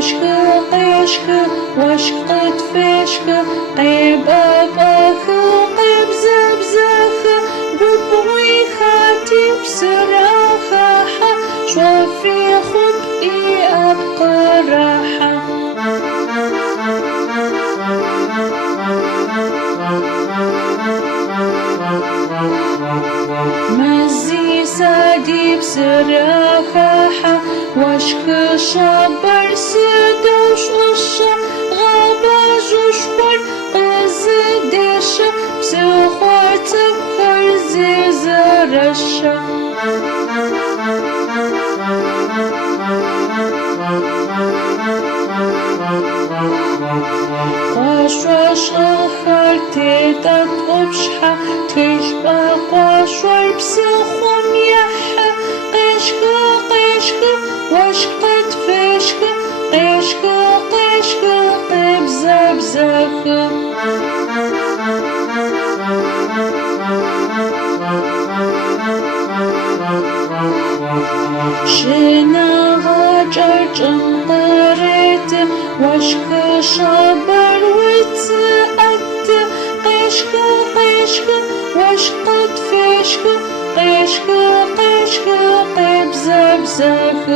قشك قشك واشقد فشك قيب أباخ قيب زبزخ ببوي خاتم سراخة شوفي خبئي أبقى راحة مزي سادي بسراخة واشك شبر سدوش وشا غابا جوشور قزدش بسخوات بخرزي زرشا قاشوش آخر تيتات وبشحة تشبه قاشور بسخوم يحة قشك قشك واشقد فشك قشك قشك قيب زبزخ شنا غاجر جمقرت واشك شبر وتسأت قشك قشك واشقد فشك قشك قشك قيب زبزخ